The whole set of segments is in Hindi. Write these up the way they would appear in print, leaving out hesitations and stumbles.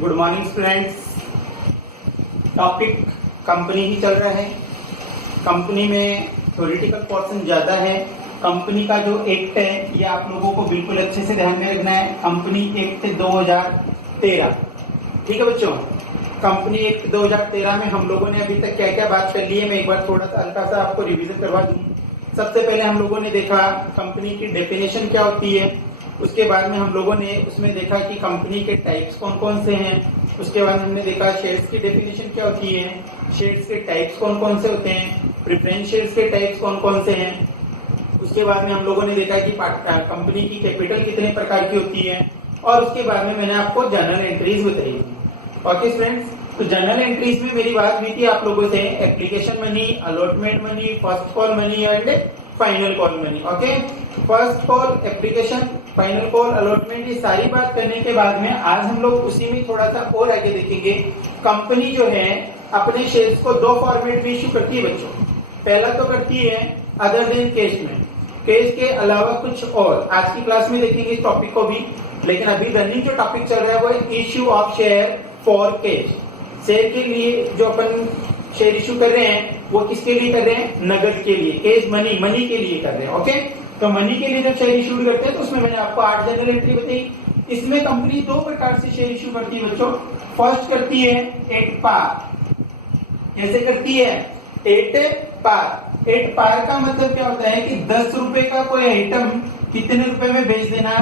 Good morning students. Topic company ही चल रहा है। कंपनी में थ्योरेटिकल पोर्शन ज्यादा है। कंपनी का जो एक्ट है ये आप लोगों को बिल्कुल अच्छे से ध्यान में रखना है। कंपनी एक्ट 2013, ठीक है बच्चों। कंपनी एक्ट 2013 में हम लोगों ने अभी तक क्या क्या बात कर ली है, मैं एक बार थोड़ा सा हल्का सा आपको रिवीजन करवा दूं। सबसे पहले हम लोगों ने देखा कंपनी की डेफिनेशन क्या होती है। उसके बाद में हम लोगों ने उसमें देखा कि कंपनी के टाइप्स कौन कौन से हैं। उसके बाद हमने देखा शेयर्स की डेफिनेशन क्या होती है, शेयर्स के टाइप्स कौन कौन से होते हैं, प्रेफरेंस शेयर्स के टाइप्स कौन कौन से हैं। उसके बाद में हम लोगों ने देखा कि कंपनी की कैपिटल कितने प्रकार की होती है। और उसके बाद में मैंने आपको जर्नल एंट्रीज बताई। ओके स्टूडेंट्स, तो जर्नल एंट्रीज में मेरी बात हुई थी आप लोगों से application money, allotment money, first call money and final call money. Okay, first call, application, final call, allotment, ये सारी बात करने के बाद में आज हम लोग उसी में थोड़ा सा और आगे देखेंगे। कंपनी जो है अपने शेयर्स को दो फॉर्मेट में इश्यू करती है बच्चों। पहला तो करती है अदर देन कैश में, कैश के अलावा कुछ और। आज की क्लास में देखेंगे इस टॉपिक को भी, लेकिन अभी रनिंग जो टॉपिक चल रहा है वो है issue of share for cash. Share के लिए जो अपन शेयर इश्यू कर रहे हैं वो किसके लिए कर रहे हैं, नगद के लिए, कैश मनी, मनी के लिए कर रहे हैं। ओके, तो मनी के लिए जब शेयर इश्यू करते हैं तो उसमें मैंने आपको 8 जनरल एंट्री बताई। इसमें कंपनी दो प्रकार से शेयर इश्यू करती है बच्चों। फर्स्ट करती है एट पार। कैसे करती है, एट पार। एट पार का मतलब क्या होता है कि 10 रुपए का कोई आइटम कितने रुपए में बेच देना,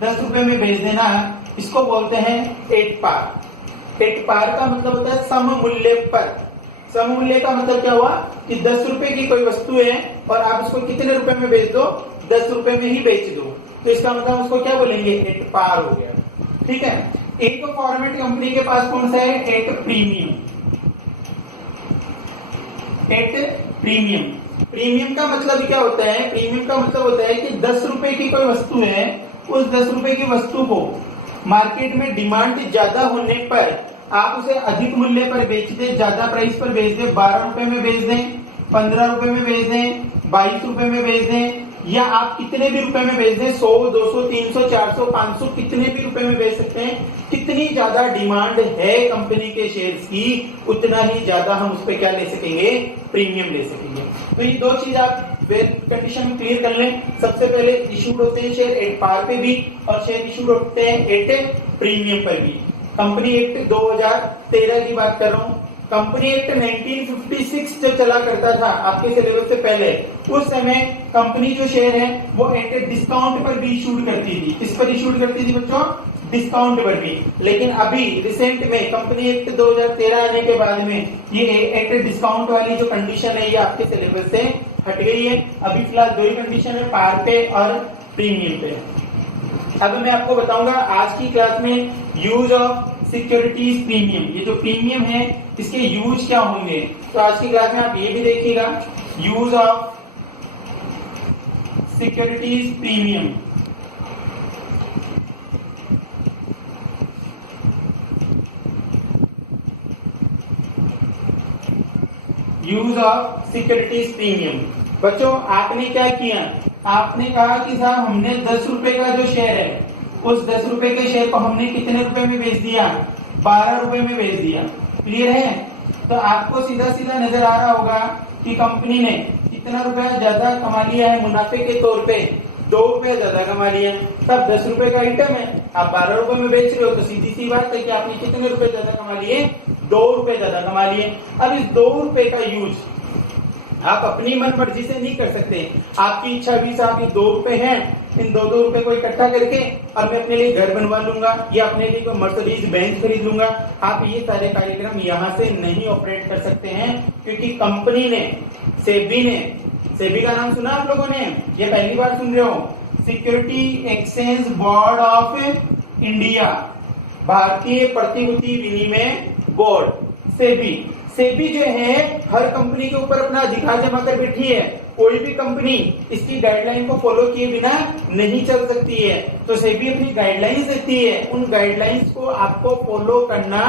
10 रुपए में बेच देना, इसको बोलते हैं एट पार। एट पार का मतलब होता है सम मूल्य पर। सम मूल्य का मतलब क्या हुआ कि 10 रुपए की कोई वस्तु है और आप इसको कितने रुपए में बेच दो, 10 रुपए में ही बेच दो, तो इसका मतलब उसको क्या बोलेंगे, एट पार हो गया। ठीक है। एक फॉर्मेट कंपनी के पास कौन सा है, at premium. At premium. Premium का मतलब क्या होता है, प्रीमियम का मतलब होता है कि 10 रुपए की कोई वस्तु है, उस 10 रुपए की वस्तु को मार्केट में डिमांड ज्यादा होने पर आप उसे अधिक मूल्य पर बेच दें, ज्यादा प्राइस पर बेच दें, 12 रुपए में बेच दें, 15 रुपए में बेच दें, 22 रुपए में बेच दें, या आप कितने भी रुपए में बेच दें, 100, 200, 300, 400, 500, कितने भी रुपए में बेच सकते हैं। कितनी ज्यादा डिमांड है कंपनी के शेयर्स की, उतना ही ज्यादा हम उस पर क्या ले सकेंगे, प्रीमियम ले सकेंगे। तो ये दो चीज आप कंडीशन में क्लियर कर लें। सबसे पहले इशूड होते हैं शेयर एट पार पे भी, और शेयर इशूड होते हैं एट प्रीमियम पर भी। कंपनी एक्ट 2013 की बात कर रहा हूँ। कंपनी एक्ट 1956 जो चला करता था आपके सिलेबस से पहले, उस समय कंपनी जो शेयर है वो एट डिस्काउंट पर भी इशूड करती थी। किस पर इशूड करती थी बच्चों, डिस्काउंट पर भी। लेकिन अभी रिसेंट में कंपनी एक्ट 2013 आने के बाद में ये एट डिस्काउंट वाली जो कंडीशन है ये आपके सिलेबस से हट गई है। अभी फिलहाल दो ही कंडीशन है, पार पे और प्रीमियम पे। अब मैं आपको बताऊंगा आज की क्लास में यूज ऑफ सिक्योरिटीज प्रीमियम। ये जो प्रीमियम है इसके यूज क्या होंगे, तो आज की क्लास में आप ये भी देखिएगा, use of securities premium. Use of securities premium. बच्चों आपने क्या किया, आपने कहा कि साहब हमने 10 रुपए का जो शेयर है, उस 10 रुपए के शेयर को हमने कितने रुपए में बेच दिया, 12 रुपए में बेच दिया। क्लियर है। तो आपको सीधा सीधा नजर आ रहा होगा कि कंपनी ने कितना रुपया ज्यादा कमा लिया है मुनाफे के तौर पे, 2 रुपए ज्यादा कमा लिया। तब 10 रुपए का आइटम है, आप 12 रुपए में बेच रहे हो, तो सीधी सी बात है कि आपने कितने रुपए ज्यादा कमा लिए, 2 रुपए ज्यादा कमा लिए। अब इस 2 रुपए का यूज आप अपनी मन मर्जी से नहीं कर सकते। आपकी इच्छा भी साहब ये 2 रुपए हैं, इन 2 रुपए को इकट्ठा करके और मैं अपने लिए घर बनवा लूंगा या अपने लिए कोई मर्सिडीज बेंज खरीद लूंगा। आप ये सारे कार्यक्रम यहाँ से नहीं ऑपरेट कर सकते हैं, क्योंकि कंपनी ने, सेबी का नाम सुना आप लोगों ने, ये पहली बार सुन रहे हो, security exchange board of India, भारतीय प्रतिभूति विनिमय बोर्ड, सेबी जो है हर कंपनी के ऊपर अपना अधिकार जमा कर बैठी है। कोई भी कंपनी इसकी गाइडलाइन को फॉलो किए बिना नहीं चल सकती है। तो सेबी अपनी गाइडलाइंस देती है, उन गाइडलाइंस को आपको फॉलो करना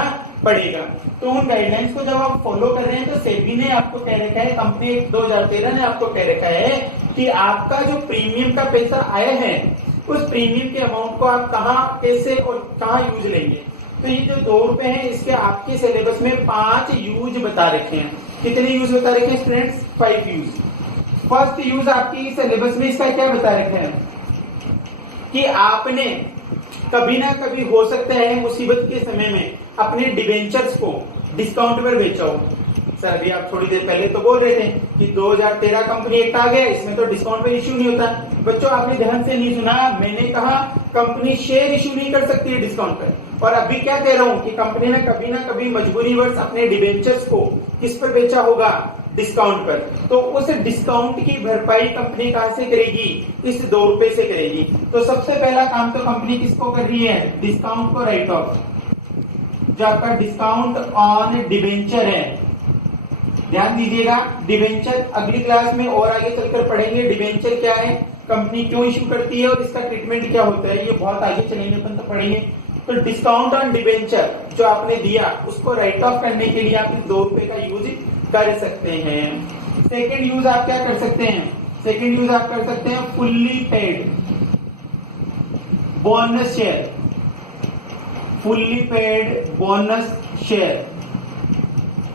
पड़ेगा। तो उन गाइडलाइंस को जब आप फॉलो कर रहे हैं तो सेबी ने आपको कह रखा है, कंपनी 2013 ने आपको कह रखा है कि आपका जो प्रीमियम का पैसा आया है उस प्रीमियम के अमाउंट को आप कहाँ, कैसे और कहाँ यूज लेंगे। तो ये जो 2 रुपए हैं इसके आपके सिलेबस में 5 यूज बता रखे हैं। कितने यूज बता रखे हैं स्टूडेंट्स? 5 यूज। फर्स्ट यूज आपकी सिलेबस में इसका क्या बता रखा है कि आपने कभी ना कभी हो सकता है मुसीबत के समय में अपने डिबेंचर्स को डिस्काउंट पर बेचा हो। सर अभी आप थोड़ी देर पहले तो बोल रहे थे कि 2013 कंपनी एक्ट आ गया, इसमें तो डिस्काउंट पे इश्यू नहीं होता। बच्चों आपने ध्यान से नहीं सुना, मैंने कहा कंपनी शेयर इश्यू नहीं कर सकती है डिस्काउंट पर। और अभी क्या कह रहा हूं कि कंपनी ने कभी ना कभी मजबूरीवश अपने डिबेंचर्स को किस पर बेचा होगा? डिस्काउंट पर। तो उस डिस्काउंट की भरपाई कंपनी कहां से करेगी? इस 2 रुपए से करेगी। तो सबसे पहला काम तो कंपनी किसको कर रही है? डिस्काउंट को राइट ऑफ। जो आपका डिस्काउंट ऑन डिबेंचर है, ध्यान दीजिएगा, डिबेंचर अगली क्लास में और आगे चलकर पढ़ेंगे। डिबेंचर क्या है, कंपनी क्यों इश्यू करती है और इसका ट्रीटमेंट क्या होता है, ये बहुत आगे चलेंगे अपन तो पढ़ेंगे। तो डिस्काउंट ऑन डिबेंचर जो आपने दिया उसको राइट ऑफ करने के लिए आप 2 रुपए का यूज कर सकते हैं। सेकेंड यूज आप क्या कर सकते हैं? सेकेंड यूज आप कर सकते हैं fully paid bonus share. Fully paid bonus share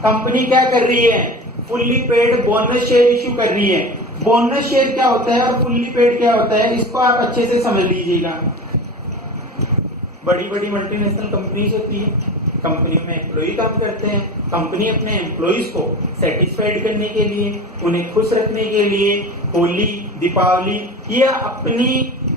company क्या कर रही है? Fully paid bonus share issue कर रही है। बोनस शेयर क्या होता है और फुल्ली पेड क्या होता है, इसको आप अच्छे से समझ लीजिएगा। बड़ी बड़ी मल्टीनेशनल कंपनीज होती है, कंपनी में एम्प्लॉय काम करते हैं। कंपनी अपने एम्प्लॉयज को सेटिस्फाइड करने के लिए, उन्हें खुश रखने के लिए होली, दीपावली या अपनी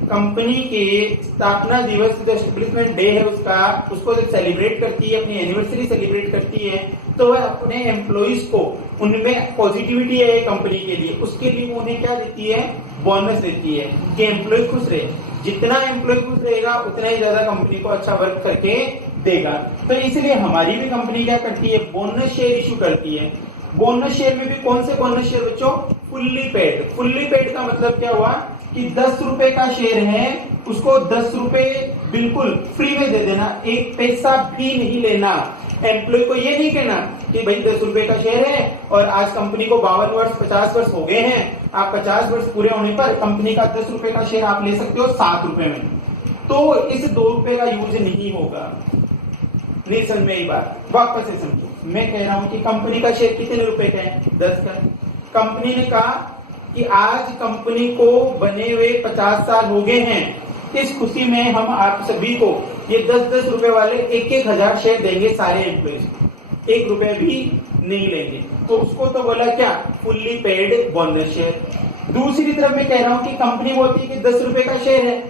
कंपनी के स्थापना दिवस जो एस्टेब्लिशमेंट डे है उसको जब सेलिब्रेट करती है, अपनी एनिवर्सरी सेलिब्रेट करती है, तो वह अपने एम्प्लॉयज को उनमें पॉजिटिविटी है कंपनी के लिए, उसके लिए उन्हें क्या देती है? बोनस देती है कि एम्प्लॉय खुश रहे। जितना एम्प्लॉय खुश रहेगा उतना ही ज्यादा कंपनी को अच्छा वर्क करके देगा। तो इसलिए हमारी भी कंपनी क्या करती है? बोनस शेयर इशू करती है। बोनस शेयर में भी कौन से बोनस शेयर बच्चों? Fully paid. फुल्ली पेड का मतलब क्या हुआ कि 10 रुपए का शेयर है, उसको 10 रुपए बिल्कुल फ्री में दे देना, 1 पैसा भी नहीं लेना। एम्प्लॉय को ये नहीं कहना कि भाई 10 रुपए का शेयर है और आज कंपनी को 52 वर्ष 50 वर्ष हो गए हैं, आप 50 वर्ष पूरे होने पर कंपनी का 10 रुपए का शेयर आप ले सकते हो 7 रुपए में। तो इस 2 रुपए का यूज नहीं होगा। नहीं समझ में आई बात? वापस से समझो, मैं कह रहा हूं कि कंपनी का शेयर कितने रुपए का है? 10 का। कंपनी ने कहा कि आज कंपनी को बने हुए 50 साल हो गए हैं, इस खुशी में हम आप सभी को ये 10-10 रुपए वाले 1,000 शेयर देंगे सारे एम्प्लॉइज को, 1 रुपए भी नहीं लेंगे। तो उसको तो बोला क्या? Fully paid bonus share. दूसरी तरफ मैं कह रहा हूं कि कंपनी बोलती है कि 10 रुपए का शेयर है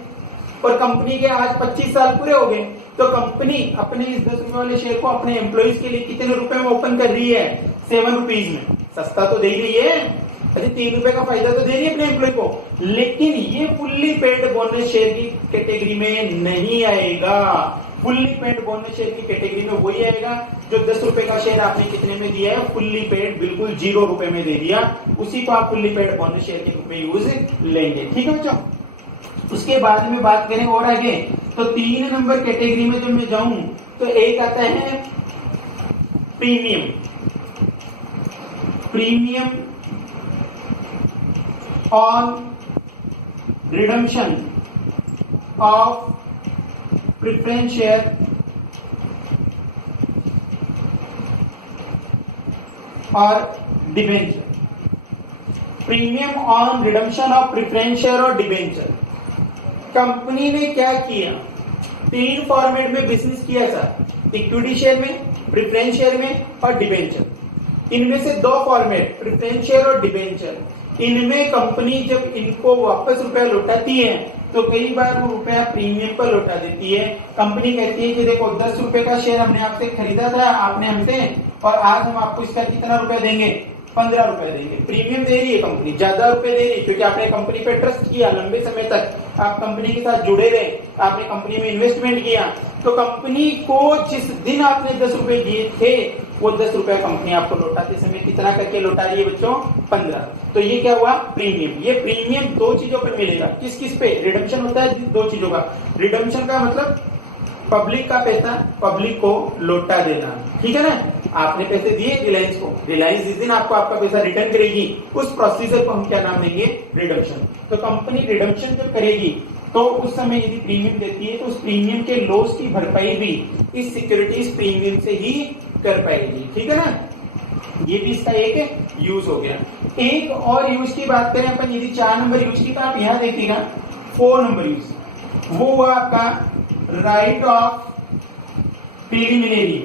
और कंपनी के आज 25 साल पूरे हो गए, तो कंपनी अपने इस 10 रुपए वाले शेयर को अपने एम्प्लॉइज के लिए कितने रुपए में ओपन कर रही है? 7 रुपीज में। सस्ता तो दे रही है, अरे 3 रुपए का फायदा तो दे रही है अपने एम्प्लॉय को, लेकिन ये फुल्ली पेड बोनस शेयर की कैटेगरी में नहीं आएगा। फुल्ली पेड बोनस शेयर की कैटेगरी में वही आएगा जो 10 रुपए का शेयर आपने कितने में दिया है? फुल्ली पेड बिल्कुल 0 रुपए में दे दिया, उसी को आप फुल्ली पेड बोनस शेयर के रूप में यूज लेंगे। ठीक है बच्चों? उसके बाद में बात करें और आगे, तो 3 नंबर कैटेगरी में जब मैं जाऊं तो एक आता है premium. Premium on redemption of preference share और debenture. Premium on redemption of preference share और डिबेंचर। कंपनी ने क्या किया? 3 फॉर्मेट में बिजनेस किया था, इक्विटी शेयर में, प्रेफरेंस शेयर में और डिबेंचर। इनमें से 2 फॉर्मेट, प्रेफरेंस शेयर और डिबेंचर, इनमें कंपनी जब इनको वापस रुपया लौटाती है तो कई बार वो रुपया प्रीमियम पर लौटा देती है। कंपनी कहती है कि देखो 10 रुपए का शेयर हमने आपसे खरीदा था, आपने हमसे, और आज हम आपको इसका कितना रुपया देंगे? 15 रुपए देंगे। प्रीमियम दे रही है कंपनी, ज्यादा रुपए दे रही है, क्योंकि आपने कंपनी पे ट्रस्ट किया, लंबे समय तक आप कंपनी के साथ जुड़े रहे, आपने कंपनी में इन्वेस्टमेंट किया। तो कंपनी को जिस दिन आपने 10 रुपए दिए थे वो 10 रुपए कंपनी आपको लौटाते समय कितना करके लौटा रही है बच्चों? 15। तो ये क्या हुआ? प्रीमियम। ये प्रीमियम 2 चीजों पर मिलेगा। किस किस पे? रिडम्पशन होता है 2 चीजों का। रिडम्पशन का मतलब पब्लिक का पैसा पब्लिक को लौटा देना, ठीक है ना? आपने पैसे दिए रिलायंस को, रिलायंस जिस दिन आपको आपका पैसा रिटर्न करेगी उस प्रोसीजर को हम क्या नाम देंगे? रिडम्पशन। तो कंपनी रिडम्पशन जब करेगी तो उस समय यदि प्रीमियम देती है तो उस प्रीमियम के लॉस की भरपाई भी इस सिक्योरिटीज प्रीमियम से ही कर पाएगी। ठीक है ना, ये भी इसका एक यूज हो गया। एक और यूज की बात करें अपन, यदि 4 नंबर यूज की, तो आप यहां देखिएगा 4 नंबर यूज, वो हुआ आपका right of preliminary,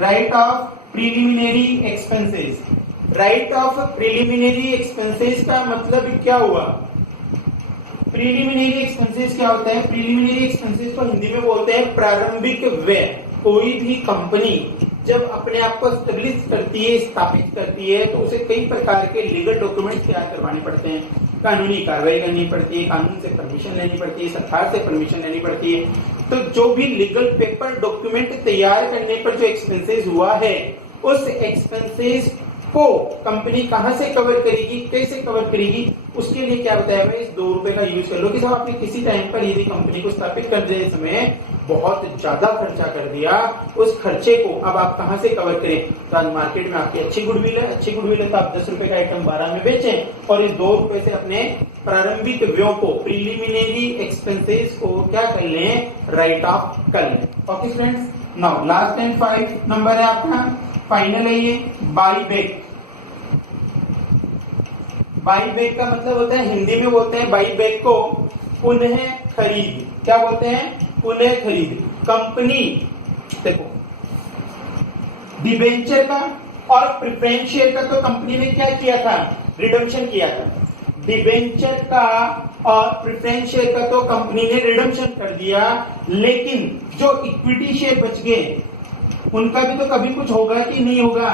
right of preliminary expenses. Right of preliminary expenses का मतलब क्या हुआ? प्रीलिमिनरी एक्सपेंसेस क्या होता है? प्रीलिमिनरी एक्सपेंसेस को हिंदी में बोलते हैं प्रारंभिक व्यय। कोई भी कंपनी जब अपने आप को स्टेब्लिश करती है, स्थापित करती है, तो उसे कई प्रकार के लीगल डॉक्यूमेंट्स तैयार करवाने पड़ते हैं, कानूनी कार्रवाई करनी पड़ती है, कानून से परमिशन लेनी पड़ती है, सरकार से परमिशन लेनी पड़ती है। तो जो भी लीगल पेपर डॉक्यूमेंट तैयार करने पर जो एक्सपेंसेस हुआ है, उस एक्सपेंसेस को कंपनी कहां से कवर करेगी, कैसे कवर करेगी, उसके लिए क्या बताया हुआ है, इस 2 रुपए का यूज कर लो कि साहब आपने किसी टाइम पर यदि कंपनी को स्थापित करने समय बहुत ज्यादा खर्चा कर दिया, उस खर्चे को अब आप कहां से कवर करें। तो आज मार्केट में आपकी अच्छी गुडविल है, अच्छी गुडविल है तो आप 10 रुपए का आइटम 12 में बेचें और इस 2 रुपए से अपने प्रारंभिक व्ययों को, प्रीलिमिनरी एक्सपेंसेस को क्या कर लें, राइट ऑफ कर लें। Okay friends, now last and 5 number है आपका, फाइनल है ये, बाई बैक। बाई बैक का मतलब होता है, हिंदी में बोलते हैं बाई बैक को पुनः खरीद। क्या बोलते हैं? पुनः खरीद। कंपनी देखो, डिबेंचर का और प्रेफरेंस शेयर का तो कंपनी ने क्या किया था, रिडम्पशन किया था। डिबेंचर का और प्रेफरेंस शेयर का तो कंपनी ने रिडम्पशन कर दिया, लेकिन जो इक्विटी शेयर बच गए उनका भी तो कभी कुछ होगा कि नहीं होगा।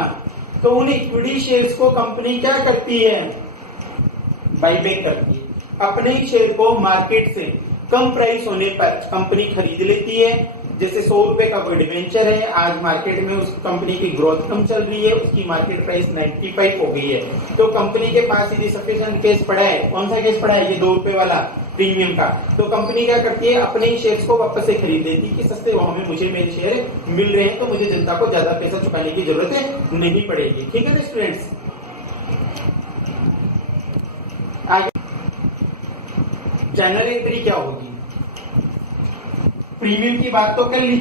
तो उन इक्विटी शेयर्स को कंपनी क्या करती है, बाईबैक करती है। अपने ही शेयर को मार्केट से कम प्राइस होने पर कंपनी खरीद लेती है। जैसे 100 रुपए का कोई डिवेंचर है, आज मार्केट में उस कंपनी की ग्रोथ कम चल रही है, उसकी मार्केट प्राइस 95 हो गई है, तो कंपनी के पास यदि सफिशिएंट केस पड़ा है, कौन सा केस पड़ा है, ये 2 रुपए वाला प्रीमियम का, तो कंपनी क्या करती है, अपने ही शेयर्स को वापस से खरीद लेती है कि सस्ते भाव में मुझे मेरे शेयर मिल रहे हैं, तो मुझे जनता को ज्यादा पैसा चुकाने की जरूरत नहीं पड़ेगी। ठीक है ना स्टूडेंट्स, आगे जर्नल एंट्री क्या होगी, प्रीमियम की बात तो कर ली,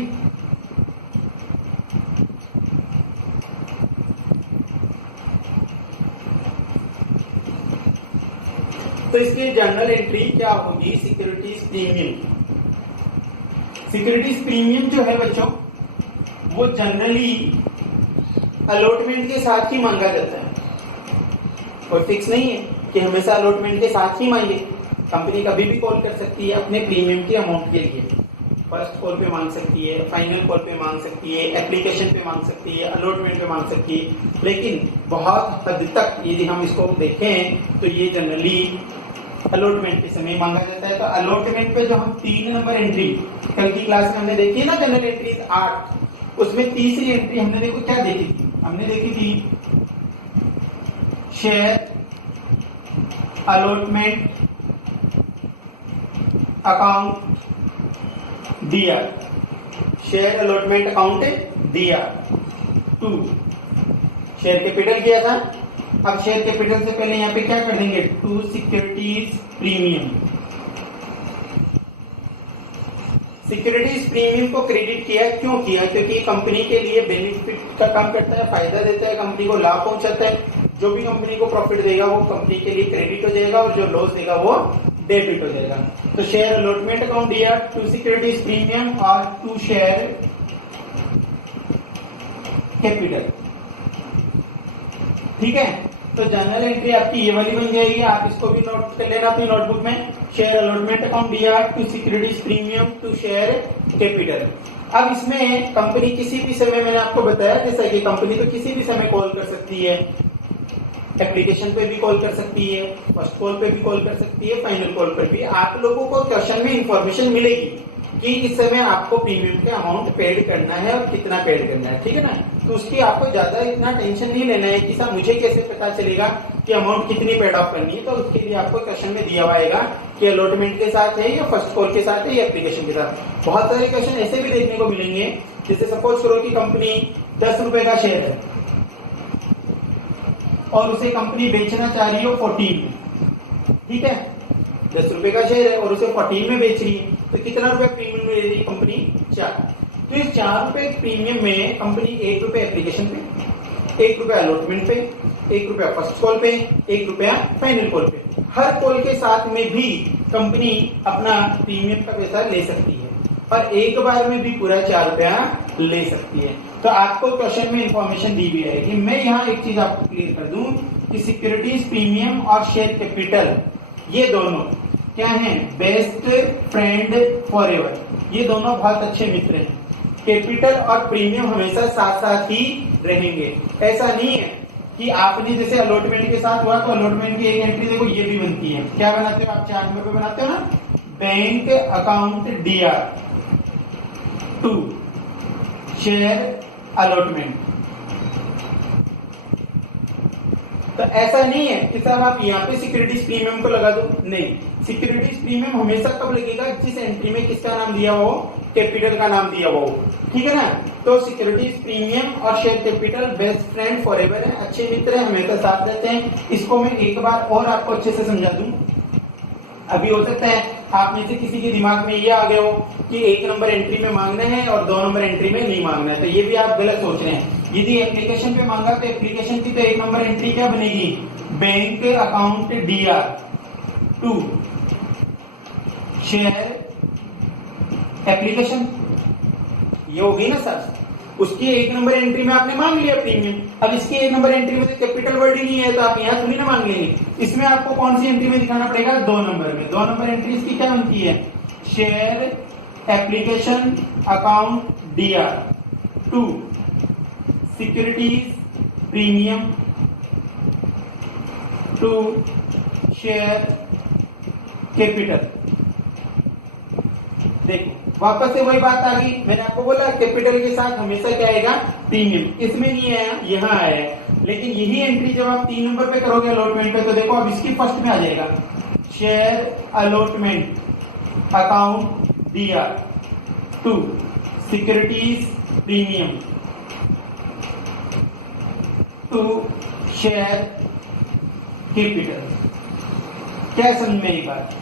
तो इसकी जर्नल एंट्री क्या होगी, सिक्योरिटीज प्रीमियम। सिक्योरिटीज प्रीमियम जो है बच्चों, वो जनरली अलॉटमेंट के साथ ही मांगा जाता है, कोई फिक्स नहीं है कि हमेशा अलॉटमेंट के साथ ही मांगे। कंपनी कभी भी कॉल कर सकती है अपने प्रीमियम के अमाउंट के लिए, फर्स्ट कॉल पे मांग सकती है, फाइनल कॉल पे मांग सकती है, एप्लीकेशन पे मांग सकती है, अलॉटमेंट पे मांग सकती है। लेकिन बहुत हद तक यदि हम इसको देखें तो ये जनरली अलॉटमेंट के समय मांगा जाता है। तो अलॉटमेंट पे जो हम 3 नंबर एंट्री कल की क्लास में हमने देखी है ना, जनरल एंट्रीज 8, उसमें तीसरी एंट्री हमने देखो क्या देखी थी, हमने देखी थी शेयर अलॉटमेंट अकाउंट दिया, शेयर अलॉटमेंट अकाउंट दिया, 2 शेयर कैपिटल किया था। अब शेयर कैपिटल से पहले यहाँ पे क्या कर देंगे, 2 सिक्योरिटीज प्रीमियम। सिक्योरिटीज प्रीमियम को क्रेडिट किया, क्यों किया, क्योंकि कंपनी के लिए बेनिफिट का काम करता है, फायदा देता है, कंपनी को लाभ पहुंचाता है। जो भी कंपनी को प्रॉफिट देगा वो कंपनी के लिए क्रेडिट हो जाएगा और जो लॉस देगा वो डेबिट हो जाएगा। तो शेयर अलॉटमेंट अकाउंट दिया, 2 सिक्योरिटीज प्रीमियम और 2 शेयर कैपिटल। ठीक है, तो जर्नल एंट्री आपकी ये वाली बन जाएगी, आप इसको भी नोट कर लेना अपनी नोटबुक में। शेयर अलॉटमेंट अकाउंट दिया, 2 सिक्योरिटीज प्रीमियम, 2 शेयर कैपिटल। अब इसमें कंपनी किसी भी समय, मैंने आपको बताया जैसा कि कंपनी तो किसी भी समय कॉल कर सकती है, एप्लीकेशन पे भी कॉल कर सकती है, फर्स्ट कॉल पे भी कॉल कर सकती है, फाइनल कॉल पर भी। आप लोगों को क्वेश्चन में इंफॉर्मेशन मिलेगी कि इस समय आपको प्रीमियम के अमाउंट पेड करना है और कितना पेड करना है, ठीक है ना। तो उसकी आपको ज्यादा इतना टेंशन नहीं लेना है कि साहब मुझे कैसे पता चलेगा कि अमाउंट कितनी पेड ऑफ करनी है। तो उसके लिए आपको क्वेश्चन में दिया हुआ आएगा कि अलॉटमेंट के साथ है या फर्स्ट कॉल के साथ है या एप्लीकेशन के साथ। बहुत सारे क्वेश्चन ऐसे भी देखने को मिलेंगे, जैसे सपोज करो कि कंपनी 10 रुपए का शेयर है, और उसे कंपनी बेचना चाह रही हो 14 में, ठीक है, 10 रुपए का शेयर है और उसे 14 में बेच रही है, तो कितना रुपए प्रीमियम ले रही है कंपनी? 4। तो इस 4 रुपए प्रीमियम में कंपनी 1 रुपए एप्लीकेशन पे, 1 रुपया अलॉटमेंट पे, 1 रुपया फर्स्ट कॉल पे, 1 रुपया फाइनल कॉल पे, हर कॉल के साथ में भी कंपनी अपना प्रीमियम का पैसा ले सकती है और एक बार में भी पूरा 4 रुपया ले सकती है। तो आपको क्वेश्चन में इंफॉर्मेशन दी हुई है कि मैं यहाँ एक चीज आपको क्लियर कर दूं कि सिक्योरिटीज प्रीमियम और शेयर कैपिटल ये दोनों क्या हैं? बेस्ट फ्रेंड फॉरएवर, ये दोनों बहुत अच्छे मित्र हैं। कैपिटल और प्रीमियम हमेशा साथ साथ ही रहेंगे। ऐसा नहीं है कि आपने जैसे अलॉटमेंट के साथ हुआ तो अलॉटमेंट की एक एंट्री देखो ये भी बनती है, क्या बनाते हो आप? 4 नंबर पे बनाते हो ना, bank account DR to share allotment. तो ऐसा नहीं है कि साहब आप यहाँ पे सिक्योरिटीज प्रीमियम को लगा दो, नहीं, सिक्योरिटीज प्रीमियम हमेशा कब लगेगा? जिस एंट्री में किसका नाम दिया हो? कैपिटल का नाम दिया हो, ठीक है ना। तो सिक्योरिटीज प्रीमियम और share capital best friend forever है, अच्छे मित्र हैं, हमेशा साथ रहते हैं। इसको मैं एक बार और आपको अच्छे से समझा दूं। अभी हो सकता है आप में से किसी के दिमाग में ये आ गया हो कि 1 नंबर एंट्री में मांगना है और 2 नंबर एंट्री में नहीं मांगना है, तो ये भी आप गलत सोच रहे हैं। यदि एप्लीकेशन पे मांगा तो एप्लीकेशन की तो 1 नंबर एंट्री क्या बनेगी? Bank account DR to share application, ये होगी ना सर। उसकी 1 नंबर एंट्री में आपने मांग लिया प्रीमियम, अब इसकी 1 नंबर एंट्री में तो कैपिटल वर्ड ही नहीं है, तो आप यहाँ थोड़ी ना मांग लेंगे। इसमें आपको कौन सी एंट्री में दिखाना पड़ेगा? 2 नंबर में। 2 नंबर एंट्री इसकी क्या बनती है? Share application account DR to securities premium to share capital. देखो वापस से वही बात आ गई, मैंने आपको बोला कैपिटल के साथ हमेशा क्या आएगा? प्रीमियम। इसमें नहीं आया, यहाँ आया है। लेकिन यही एंट्री जब आप 3 नंबर पे करोगे अलॉटमेंट पे, तो देखो अब इसकी फर्स्ट में आ जाएगा share allotment account DR to securities premium to share capital. क्या समझ में आई बात?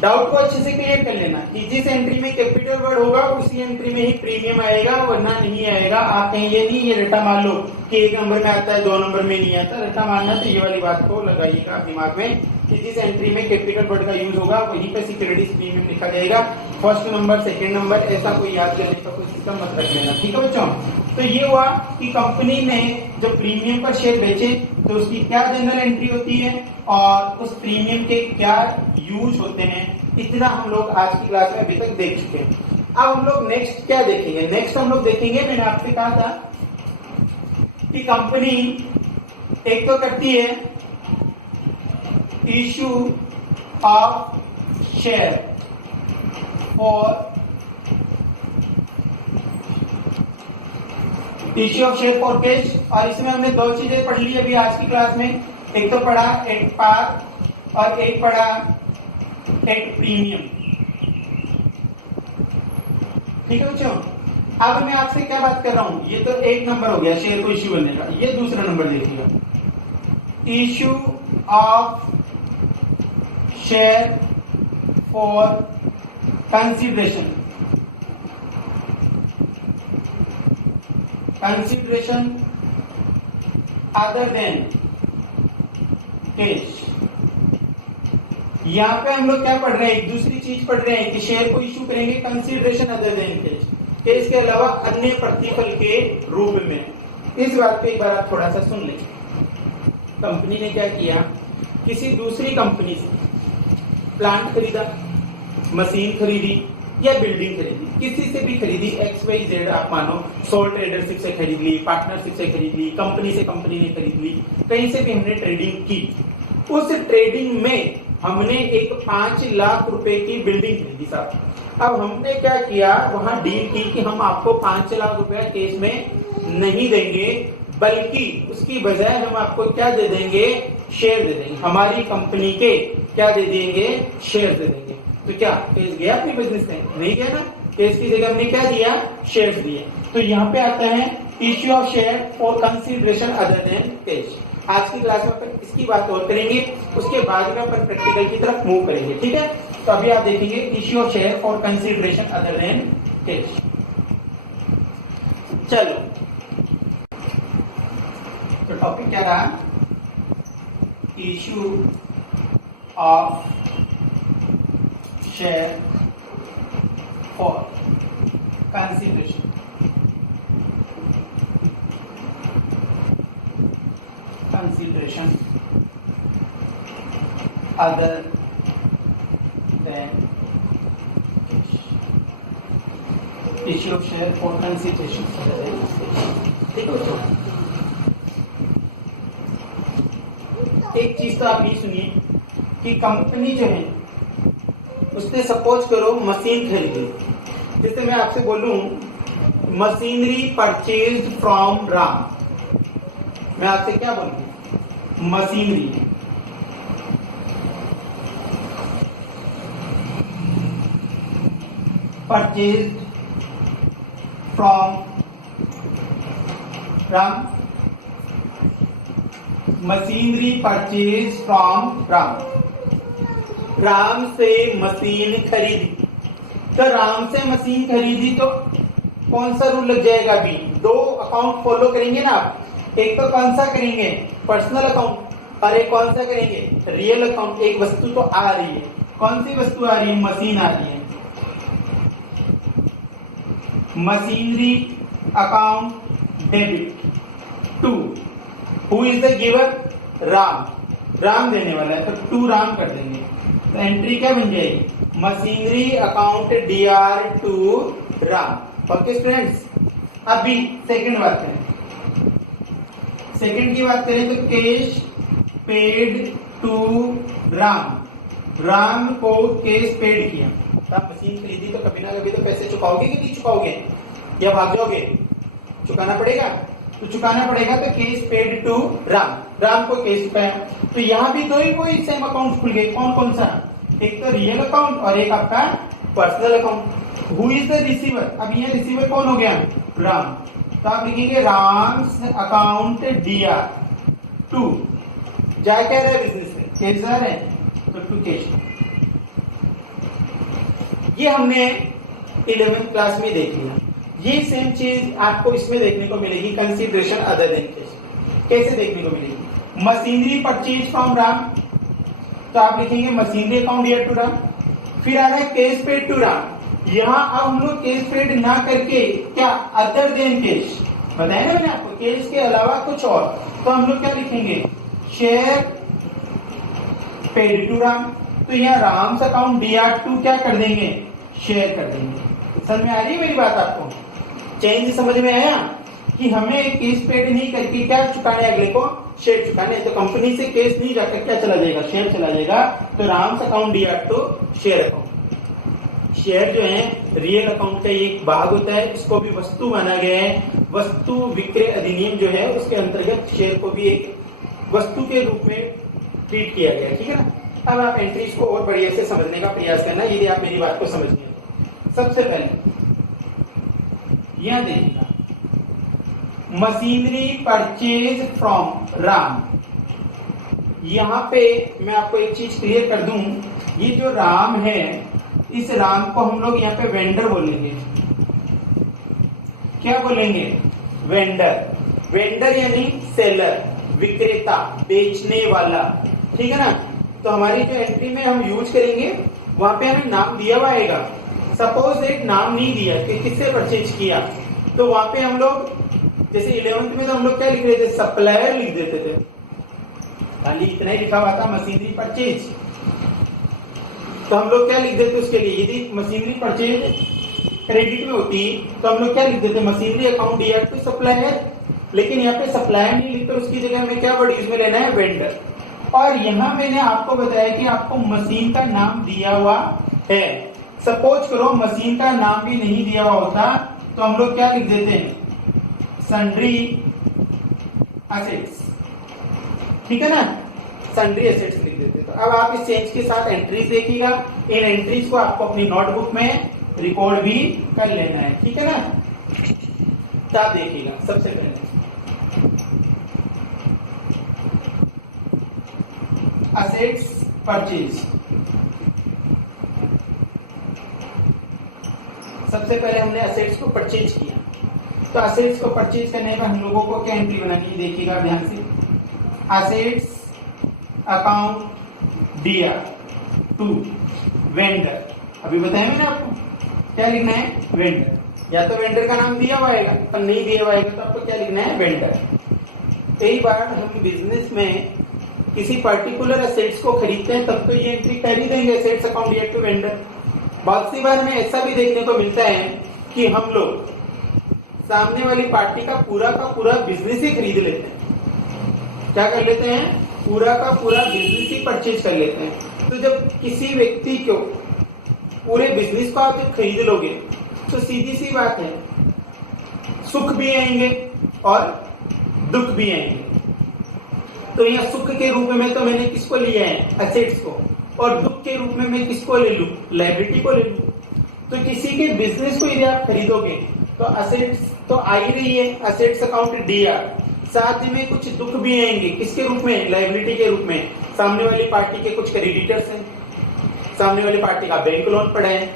डाउट को अच्छे से क्लियर कर लेना कि जिस एंट्री में कैपिटल वर्ड होगा उसी एंट्री में ही प्रीमियम आएगा, वरना नहीं आएगा। आप कहीं ये नहीं, ये रट्टा मान लो कि 1 नंबर में आता है 2 नंबर में नहीं आता, रट्टा मानना। तो ये वाली बात को लगाइएगा आप दिमाग में कि जिस एंट्री में कैपिटल वर्ड का यूज होगा वहीं पे सिक्योरिटीज प्रीमियम लिखा जाएगा। फर्स्ट नंबर, सेकंड नंबर, ऐसा कोई याद करने का कोई सिस्टम मत रख लेना, ठीक है बच्चों। तो ये हुआ कि कंपनी ने जब प्रीमियम पर शेयर बेचे तो उसकी क्या जनरल एंट्री होती है और उस प्रीमियम के क्या यूज होते हैं, इतना हम लोग आज की क्लास में अभी तक देख चुके हैं। अब हम लोग नेक्स्ट क्या देखेंगे? नेक्स्ट हम लोग देखेंगे, मैंने आपसे कहा था कि कंपनी एक तो करती है issue of share for issue of share for cash, और इसमें हमने 2 चीजें पढ़ ली अभी आज की क्लास में। एक तो पढ़ा एट पार और एक पढ़ा एट प्रीमियम, ठीक है बच्चों। अब मैं आपसे क्या बात कर रहा हूं, ये तो 1 नंबर हो गया शेयर को इश्यू बनने का। ये दूसरा नंबर देखिएगा, issue of share for consideration other than cash. यहाँ पे हम लोग क्या पढ़ रहे हैं? एक दूसरी चीज पढ़ रहे हैं कि शेयर को इश्यू करेंगे consideration other than cash, cash के अलावा अन्य प्रतिफल के रूप में। इस बात पे एक बार आप थोड़ा सा सुन लें। कंपनी ने क्या किया, किसी दूसरी कंपनी से प्लांट खरीदा, मशीन खरीदी या बिल्डिंग खरीदी, किसी से भी खरीदी, XYZ आप मानो, सोल ट्रेडरशिप से खरीद ली, पार्टनरशिप से खरीद ली, कंपनी से कंपनी ने खरीद ली, कहीं से भी हमने ट्रेडिंग की। उस ट्रेडिंग में हमने एक 5 लाख रुपए की बिल्डिंग खरीदी साहब। अब हमने क्या किया, वहां डील की कि हम आपको 5 लाख रुपया केस में नहीं देंगे, बल्कि उसकी बजाय हम आपको क्या दे देंगे? शेयर दे देंगे। हमारी कंपनी के क्या दे देंगे? शेयर दे देंगे। तो क्या केस गया अपने बिजनेस में? नहीं गया ना। केस की जगह हमने क्या दिया? शेयर्स दिए। तो यहाँ पे आता है issue of share for consideration other than cash. आज की क्लास में अपन इसकी बात और करेंगे, उसके बाद में अपन प्रैक्टिकल की तरफ मूव करेंगे, ठीक है। तो अभी आप देखेंगे issue of share for consideration other than cash. चलो, तो टॉपिक क्या रहा? Issue of share for consideration other than issue of share for consideration other than ठीक है। एक चीज तो आप ये सुनिए कि कंपनी जो है उसने सपोज करो मशीन खरीदी। जैसे मैं आपसे बोलूं मशीनरी परचेज्ड फ्रॉम राम, मैं आपसे क्या बोलूं? Machinery purchased from Ram, machinery purchase from Ram. Ram से मशीन खरीदी, तो राम से मशीन खरीदी तो कौन सा रूल लग जाएगा? अभी दो अकाउंट फॉलो करेंगे ना आप। एक तो कौन सा करेंगे? पर्सनल अकाउंट, और एक कौन सा करेंगे? Real account. एक वस्तु तो आ रही है, कौन सी वस्तु आ रही है? मशीन आ रही है। Machinery account debit to who is the giver? Ram. Ram देने वाला है तो टू राम कर देंगे, तो एंट्री क्या बन जाएगी? Machinery account DR to Ram. Okay students, अभी सेकंड बात करें। सेकंड की बात करें तो cash paid to Ram. Ram को कैश पेड किया। आप मशीन खरीदी तो कभी ना कभी तो पैसे चुकाओगे कि नहीं चुकाओगे? या भाग जाओगे? चुकाना पड़ेगा, तो चुकाना पड़ेगा। तो cash paid to Ram, Ram को कैश चुकाया। तो यहाँ भी दो ही कोई सेम अकाउंट खुल गए। कौन कौन सा? एक तो रियल अकाउंट और एक आपका personal account. Who is the receiver? अब यहाँ रिसीवर कौन हो गया? राम। तो आप लिखेंगे राम्स अकाउंट डीआर टू, जा क्या रहा है बिजनेस में? कैश जा रहा है, तो टू कैश। ये हमने 11th क्लास में देख लिया। ये सेम चीज आपको इसमें देखने को मिलेगी, कंसिडरेशन अदर देन कैश। कैसे देखने को मिलेगी? मशीनरी परचेज फ्रॉम राम, तो आप लिखेंगे machinery account DR to Ram. फिर आ रहा है कैश पेड टू राम। यहाँ अब हम लोग कैश पेड ना करके क्या? Other than cash. बताया ना मैंने आपको, कैश के अलावा कुछ और। तो हम लोग क्या लिखेंगे? Share paid to Ram. तो यहाँ राम्स अकाउंट डीआर टू क्या कर देंगे? शेयर कर देंगे। समझ में आ रही है मेरी बात आपको? चेंज समझ में आया कि हमें केस पेड नहीं करके क्या चुकाने? अगले को शेयर चुकाने। तो कंपनी से केस नहीं जाकर क्या चला जाएगा? शेयर चला जाएगा। तो Ram's account DR to share account. Share जो है रियल अकाउंट का एक भाग होता है, इसको भी वस्तु माना गया है। वस्तु विक्रय अधिनियम जो है उसके अंतर्गत शेयर को भी एक वस्तु के रूप में ट्रीट किया गया, ठीक है ना। अब आप एंट्रीज को और बढ़िया से समझने का प्रयास करना यदि आप मेरी बात को समझनी है। सबसे पहले यह देखिएगा, मशीनरी परचेज फ्रॉम राम। यहां पे मैं आपको एक चीज क्लियर कर दूं, ये जो राम है इस राम को हम लोग यहाँ पे वेंडर बोलेंगे। क्या बोलेंगे? वेंडर। वेंडर यानी सेलर, विक्रेता, बेचने वाला, ठीक है ना। तो हमारी जो एंट्री में हम यूज करेंगे वहां पे हमें नाम दिया हुआ आएगा। सपोज एक नाम नहीं दिया कि किससे परचेज किया, तो वहां पे हम लोग जैसे 11th में तो हम लोग क्या लिख रहे थे? सप्लायर लिख देते थे, खाली इतना ही लिखा हुआ था मशीनरी परचेज। तो हम लोग क्या लिख देते उसके लिए? यदि मशीनरी परचेज क्रेडिट में होती तो हम लोग क्या लिख देते? Machinery account DR to supplier. लेकिन यहाँ पे सप्लायर नहीं लिखकर उसकी जगह में क्या वर्ड यूज में लेना है? वेंडर। और यहाँ मैंने आपको बताया कि आपको मशीन का नाम दिया हुआ है। सपोज करो मशीन का नाम भी नहीं दिया हुआ होता तो हम लोग क्या लिख देते हैं? सन्ड्री एसेट्स, ठीक है ना। सन्ड्री एसेट्स लिख देते। तो अब आप इस चेंज के साथ एंट्रीज देखिएगा, इन एंट्रीज को आपको अपनी नोटबुक में रिकॉर्ड भी कर लेना है, ठीक है ना। तो आप देखिएगा सबसे पहले असेट्स परचेज। सबसे पहले हमने असेट्स को परचेज किया, तो असेट्स को परचेज करने पर हम लोगों को क्या एंट्री बनानी है, देखिएगा ध्यान से। Assets account DR to vendor, अभी बताया मैंने आपको क्या लिखना है, वेंडर। या तो वेंडर का नाम दिया हुआ आएगा, और नहीं दिया हुआ आएगा तो आपको क्या लिखना है, वेंडर। कई बार हम बिजनेस में किसी पर्टिकुलर असेट्स को खरीदते हैं तब तो ये एंट्री कर ही देंगे, assets account DR to vendor. बहुत सी बार हमें ऐसा भी देखने को मिलता है कि हम लोग सामने वाली पार्टी का पूरा बिजनेस ही खरीद लेते हैं। क्या कर लेते हैं, पूरा का पूरा बिजनेस ही परचेज कर लेते हैं। तो जब किसी व्यक्ति को पूरे बिजनेस को आप जब खरीद लोगे तो सीधी सी बात है, सुख भी आएंगे और दुख भी आएंगे। तो यह सुख के रूप में तो मैंने किसको लिया है, असेट्स को, और दुख के रूप में मैं किसको ले लूं, लायबिलिटी को ले लूं। तो किसी के बिजनेस को यदि आप खरीदोगे तो असेट्स तो आ ही रही है, असेट्स अकाउंट डीआर, साथ ही में कुछ दुख भी आएंगे, किसके रूप में, लायबिलिटी के रूप में। सामने वाली पार्टी के कुछ क्रेडिटर्स हैं, सामने वाली पार्टी का बैंक लोन पड़े हैं,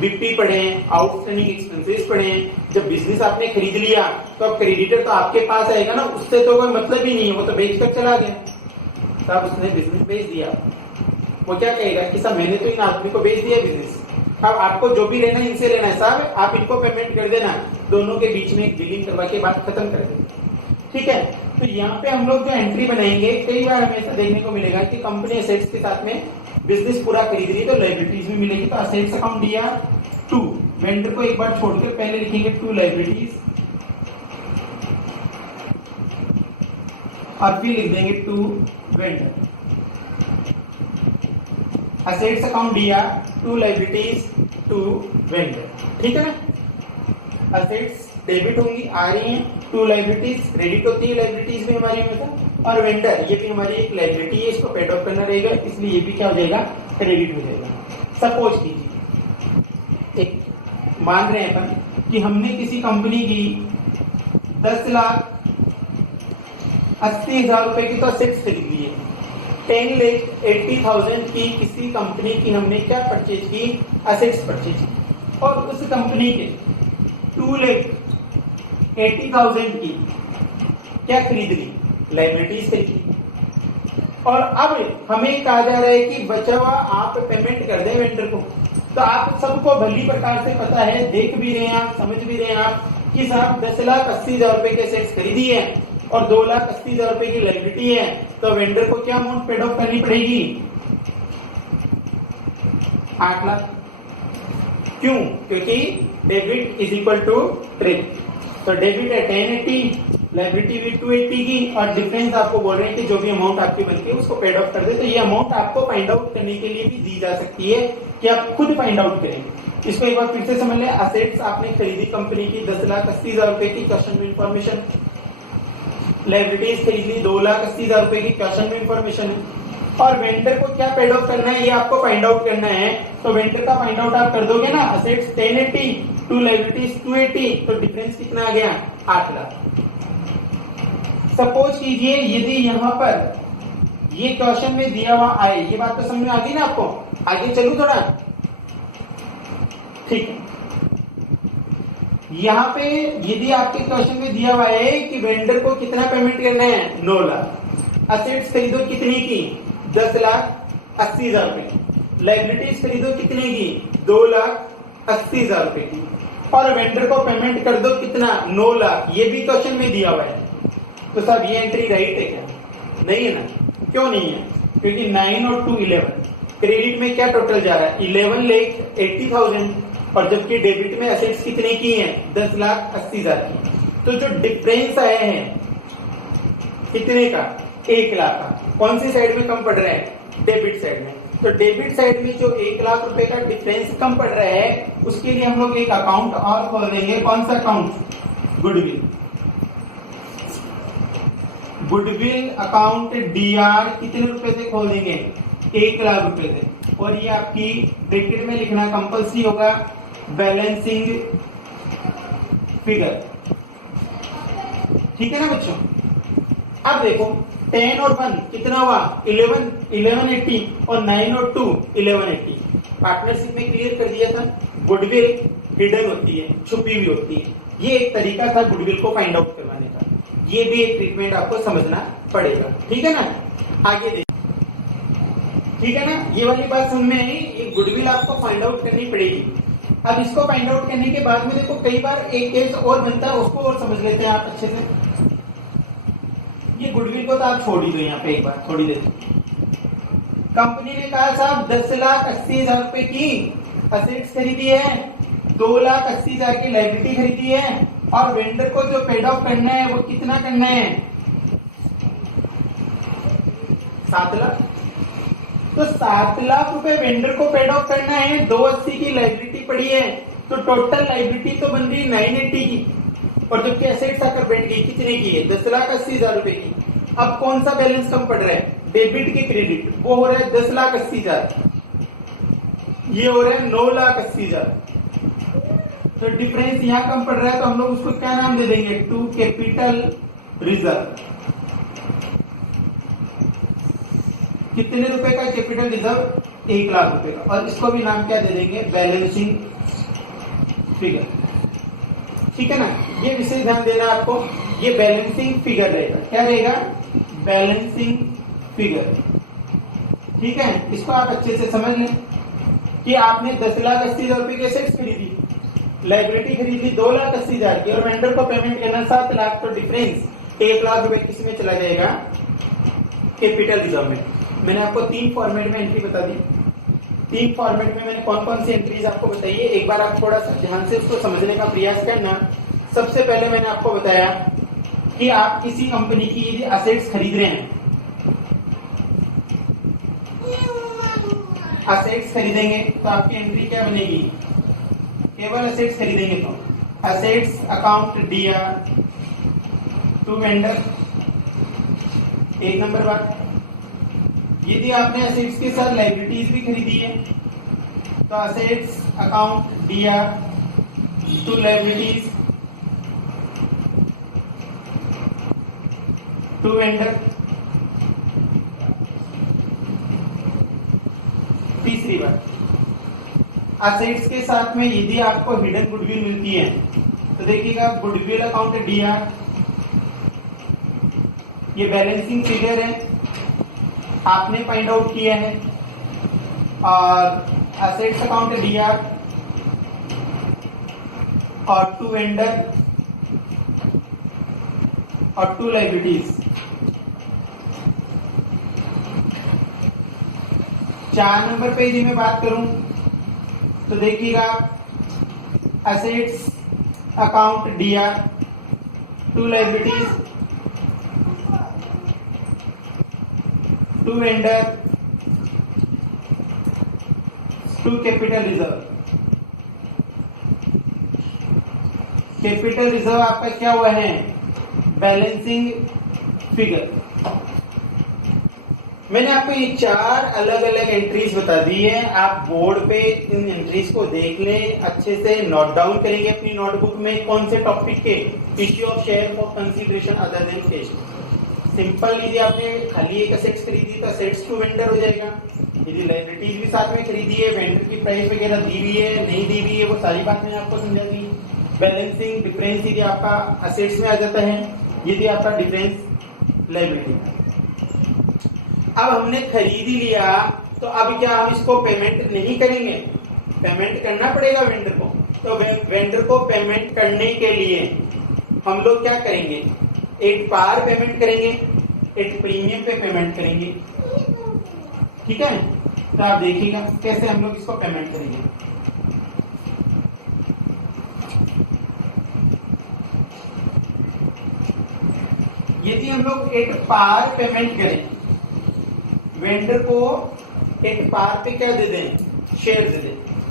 बीपी पड़े हैं, आउटस्टैंडिंग एक्सपेंसेस पड़े हैं। जब बिजनेस आपने खरीद लिया तो अब क्रेडिटर तो आपके पास आएगा ना, उससे तो कोई मतलब ही नहीं है, वो तो बेच कर चला गया। तब उसने बिजनेस बेच दिया, वो क्या कहेगा कि साहब मैंने तो इन आदमी को बेच दिया बिजनेस, अब आपको जो भी लेना है इनसे लेना है साहब, आप इनको पेमेंट कर देना, दोनों के बीच में एक डीलिंग करवा के बात खत्म कर देंगे, ठीक है। तो यहाँ पे हम लोग जो एंट्री बनाएंगे, कई बार हमें ऐसा देखने को मिलेगा कि कंपनी असेट्स के साथ में बिजनेस पूरा खरीद रही है तो लायबिलिटीज भी मिलेगी। तो assets account DR to vendor को एक बार छोड़कर पहले लिखेंगे टू लायबिलिटीज, और फिर लिख देंगे to vendor. Assets account DR to liabilities to vendor, ठीक है ना। असेट्स डेबिट होंगी, आ रही हैं, टू लायबिलिटीज क्रेडिट होती है, लायबिलिटीज भी हमारी हमेशा, और वेंडर ये भी हमारी एक लायबिलिटी है, इसको पेड ऑफ करना रहेगा, इसलिए ये भी क्या हो जाएगा, क्रेडिट हो जाएगा। सपोज कीजिए एक मान रहे हैं अपन कि हमने किसी कंपनी की 10,80,000 रुपए की तो असेट्स खरीद ली है, 10,80,000 की किसी कंपनी की हमने क्या परचेज की, असेट्स परचेज की, और उस कंपनी के 2,80,000 की क्या खरीद ली, लायबिलिटीज खरीद ली। और अब हमें कहा जा रहा है कि बचा हुआ आप पेमेंट कर दें वेंडर को। तो आप सबको भली प्रकार से पता है, देख भी रहे हैं आप, समझ भी रहे हैं आप कि साहब 10,80,000 रुपए के असेट्स खरीदी है और 2,80,000 रुपए की लायबिलिटी है, तो वेंडर को क्या अमाउंट पेड ऑफ करनी पड़ेगी, 8 लाख। क्यों, क्योंकि debit is equal to credit. तो डेबिट है 1080, लायबिलिटी भी 280 की, और डिफरेंस आपको बोल रहे हैं कि जो भी अमाउंट आपकी बनती है उसको पेड ऑफ कर दे। तो ये अमाउंट आपको फाइंड आउट करने के लिए भी दी जा सकती है कि आप खुद फाइंड आउट करें। इसको एक बार फिर से समझ लें। असेट्स आपने खरीदी कंपनी की 10,80,000 रुपए की, क्वेश्चन में इंफॉर्मेशन। लायबिलिटीज खरीद ली 2,80,000 रुपए की, क्वेश्चन में इंफॉर्मेशन है। और वेंडर को क्या पेड ऑफ करना है ये आपको फाइंड आउट करना है। तो वेंडर का फाइंड आउट आप कर दोगे ना, असेट्स 1080 टू लायबिलिटीज 280, तो डिफरेंस कितना आ गया, 8 लाख। सपोज कीजिए यदि यहाँ पर ये क्वेश्चन में दिया हुआ आए, ये बात तो समझ में आ गई ना आपको, आगे चलूं थोड़ा, ठीक है। यहाँ पे यदि आपके क्वेश्चन में दिया हुआ है कि वेंडर को कितना पेमेंट करना है, 9 लाख। असेट्स खरीदो कितने की, 10,80,000 रुपए की। लायबिलिटीज खरीदो कितने की, 2,80,000 रुपए की। और वेंडर को पेमेंट कर दो कितना, 9 लाख। ये भी क्वेश्चन में दिया हुआ है। तो साहब ये एंट्री राइट है क्या, नहीं है ना। क्यों नहीं है, क्योंकि 9 और 2 11, क्रेडिट में क्या टोटल जा रहा है, 11,80,000, और जबकि डेबिट में असेट्स कितने की हैं, 10,80,000 की। तो जो डिफरेंस आया है कितने का, 1 लाख का, कौन सी साइड में कम पड़ रहा है, डेबिट साइड में। तो डेबिट साइड में जो 1 लाख रुपए का डिफरेंस कम पड़ रहा है, उसके लिए हम लोग एक अकाउंट और खोल देंगे। कौन सा account, goodwill. Goodwill account DR कितने रुपए से खोल देंगे, 1,00,000 रुपए थे। और ये आपकी ब्रैकेट में लिखना कंपल्सरी होगा बैलेंसिंग फिगर। ठीक है ना बच्चों। अब देखो 10 और 1 कितना हुआ 1180 और 9 और 2 1180। पार्टनरशिप में क्लियर कर दिया था गुडविल हिडन होती है, छुपी हुई होती है। ये एक तरीका था गुडविल को फाइंड आउट करवाने का। ये भी एक ट्रीटमेंट आपको समझना पड़ेगा। ठीक है ना। आगे देखिए। ठीक है ना। ये वाली बात समझ में आई। ये गुडविल आपको फाइंड आउट करनी पड़ेगी। अब इसको फाइंड आउट करने के बाद में देखो कई बार एक केस और बनता है, उसको और समझ लेते हैं आप अच्छे से। ये गुडविल को तो आप छोड़ ही दो यहाँ पे एक बार थोड़ी देर। कंपनी ने कहा साहब 10,80,000 रुपए की असेट्स खरीदी है, 2,80,000 की लायबिलिटी खरीदी है, और वेंडर को जो पेड ऑफ करना है वो कितना करना है 7 लाख। तो 7 लाख रुपए वेंडर को पेड ऑफ करना है, 280 की लायबिलिटी पड़ी है, तो टोटल लायबिलिटी तो बन रही 980 की, और जबकि एसेट्स आकर बैठ गई कितने की है 10,80,000 रुपए की। अब कौन सा बैलेंस कम पड़ रहा है डेबिट के क्रेडिट, वो हो रहा है 10,80,000, ये हो रहा है 9,80,000। तो डिफरेंस यहाँ कम पड़ रहा है, तो हम लोग उसको क्या नाम दे देंगे टू कैपिटल रिजर्व। कितने रुपए का कैपिटल रिजर्व 1,00,000 रुपए का, और इसको भी नाम क्या दे देंगे बैलेंसिंग फिगर। ठीक है ना। ये विशेष ध्यान देना आपको, ये बैलेंसिंग फिगर रहेगा। क्या रहेगा बैलेंसिंग फिगर। ठीक है। इसको आप अच्छे से समझ लें कि आपने 10,80,000 रुपए की एसेट्स खरीदी, लायबिलिटी खरीदी 2,80,000 की, और वेंडर को पेमेंट करना 7 लाख। तो डिफरेंस 1,00,000 रुपए किसमें चला जाएगा कैपिटल रिजर्व में। मैंने आपको 3 फॉर्मेट में एंट्री बता दी। 3 फॉर्मेट में मैंने कौन कौन सी एंट्रीज आपको बताई है, एक बार आप थोड़ा सा ध्यान से उसको समझने का प्रयास करना। सबसे पहले मैंने आपको बताया कि आप किसी कंपनी की यदि असेट्स खरीद रहे हैं, असेट्स खरीदेंगे तो आपकी एंट्री क्या बनेगी, केवल असेट्स खरीदेंगे तो असेट्स अकाउंट दिया टू वेंडर। एक नंबर बात। यदि आपने असेट्स के साथ लायबिलिटीज भी खरीदी है तो असेट्स अकाउंट दिया टू लायबिलिटीज टू वेंडर। तीसरी बात, असेट्स के साथ में यदि आपको हिडन गुडविल मिलती है तो देखिएगा गुडविल अकाउंट दिया, ये बैलेंसिंग फिगर है, आपने फाइंड आउट किया है, और असेट्स अकाउंट दिया और टू वेंडर और टू लायबिलिटीज। 4 नंबर पे यदि मैं बात करूं तो देखिएगा असेट्स अकाउंट दिया to liabilities to vendor to capital reserve. Capital reserve आपका क्या हुआ है बैलेंसिंग फिगर। मैंने आपको ये 4 अलग अलग एंट्रीज बता दी है। आप बोर्ड पे इन एंट्रीज को देख लें, अच्छे से नोट डाउन करेंगे अपनी नोटबुक में कौन से टॉपिक के, issue of share for consideration other than cash. Simple, यदि आपने खाली एक असेट्स खरीदी तो असेट्स टू वेंडर हो जाएगा। यदि लायबिलिटीज भी साथ में खरीदी है, वेंडर की प्राइस वगैरह दी हुई है नहीं दी हुई है, वो सारी बात मैंने आपको समझा दी। बैलेंसिंग डिफरेंस यदि आपका असेट्स में आ जाता है, यदि आपका डिफरेंस लायबिलिटी। अब हमने खरीद ही लिया तो अब क्या हम इसको पेमेंट नहीं करेंगे, पेमेंट करना पड़ेगा वेंडर को। तो वेंडर को पेमेंट करने के लिए हम लोग क्या करेंगे, एक पार पेमेंट करेंगे, एक प्रीमियम पे पेमेंट करेंगे। ठीक है। तो आप देखिएगा कैसे हम लोग इसको पेमेंट करेंगे। यदि हम लोग एक पार पेमेंट करें, वेंडर को एक पार पे क्या दे दें शेयर दे दें,